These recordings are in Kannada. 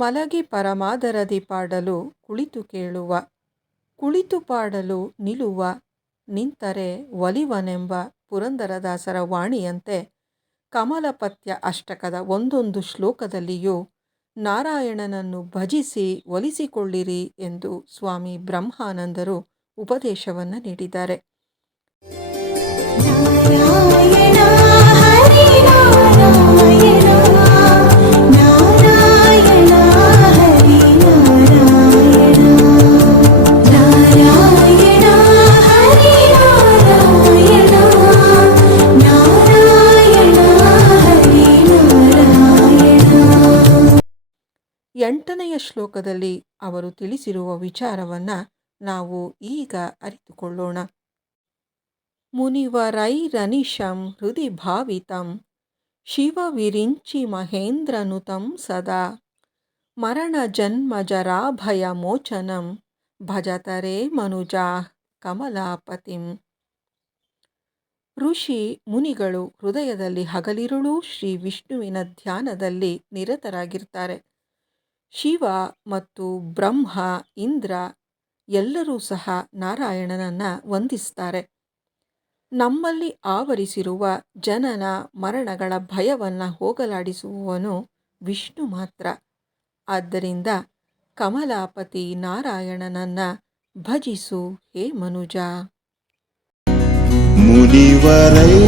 ಮಲಗಿ ಪರಮಾದರದಿ ಪಾಡಲು ಕುಳಿತು ಕೇಳುವ, ಕುಳಿತು ಪಾಡಲು ನಿಲುವ, ನಿಂತರೆ ಒಲಿವನೆಂಬ ಪುರಂದರದಾಸರ ವಾಣಿಯಂತೆ ಕಮಲಪತ್ಯ ಅಷ್ಟಕದ ಒಂದೊಂದು ಶ್ಲೋಕದಲ್ಲಿಯೂ ನಾರಾಯಣನನ್ನು ಭಜಿಸಿ ಒಲಿಸಿಕೊಳ್ಳಿರಿ ಎಂದು ಸ್ವಾಮಿ ಬ್ರಹ್ಮಾನಂದರು ಉಪದೇಶವನ್ನು ನೀಡಿದ್ದಾರೆ. ನಾರಾಯಣ ಹರಿ ನಾರಾಯಣ, ನಾರಾಯಣ ಹರಿ ನಾರಾಯಣ, ನಾರಾಯಣ ಹರಿ ನಾರಾಯಣ, ನಾರಾಯಣ ಹರಿ ನಾರಾಯಣ. 8ನೆಯ ಶ್ಲೋಕದಲ್ಲಿ ಅವರು ತಿಳಿಸಿರುವ ವಿಚಾರವನ್ನು ನಾವು ಈಗ ಅರಿತುಕೊಳ್ಳೋಣ. ಮುನಿವರೈರನಿಶಂ ಹೃದಿ ಭಾವಿತಂ ಶಿವವಿರಿಂಚಿ ಮಹೇಂದ್ರನುತಂ ಸದಾ ಮರಣ ಜನ್ಮ ಜರಾಭಯ ಮೋಚನಂ ಭಜತರೇ ಮನುಜಾ ಕಮಲಾಪತಿಂ. ಋಷಿ ಮುನಿಗಳು ಹೃದಯದಲ್ಲಿ ಹಗಲಿರುಳೂ ಶ್ರೀ ವಿಷ್ಣುವಿನ ಧ್ಯಾನದಲ್ಲಿ ನಿರತರಾಗಿರ್ತಾರೆ. ಶಿವ ಮತ್ತು ಬ್ರಹ್ಮ, ಇಂದ್ರ ಎಲ್ಲರೂ ಸಹ ನಾರಾಯಣನನ್ನು ವಂದಿಸ್ತಾರೆ. ನಮ್ಮಲ್ಲಿ ಆವರಿಸಿರುವ ಜನನ ಮರಣಗಳ ಭಯವನ್ನು ಹೋಗಲಾಡಿಸುವವನು ವಿಷ್ಣು ಮಾತ್ರ. ಆದ್ದರಿಂದ ಕಮಲಾಪತಿ ನಾರಾಯಣನನ್ನು ಭಜಿಸು ಹೇ ಮನುಜ. ಮುನಿವರೈರನಿಶಂ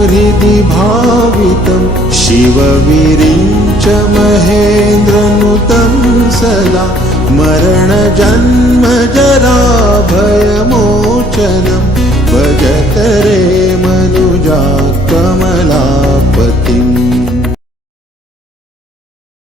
ಹೃದಿ ಭಾವಿತಂ ಶಿವವಿರಿಂಚ ಮಹೇಂದ್ರನುತಂ ಸದಾ ಮರಣ ಜನ್ಮ ಜರಾ ಭಯ ಮೋಚನಂ ಭಜತರೇ ಮನುಜಾ ಕಮಲಾಪತಿಂ.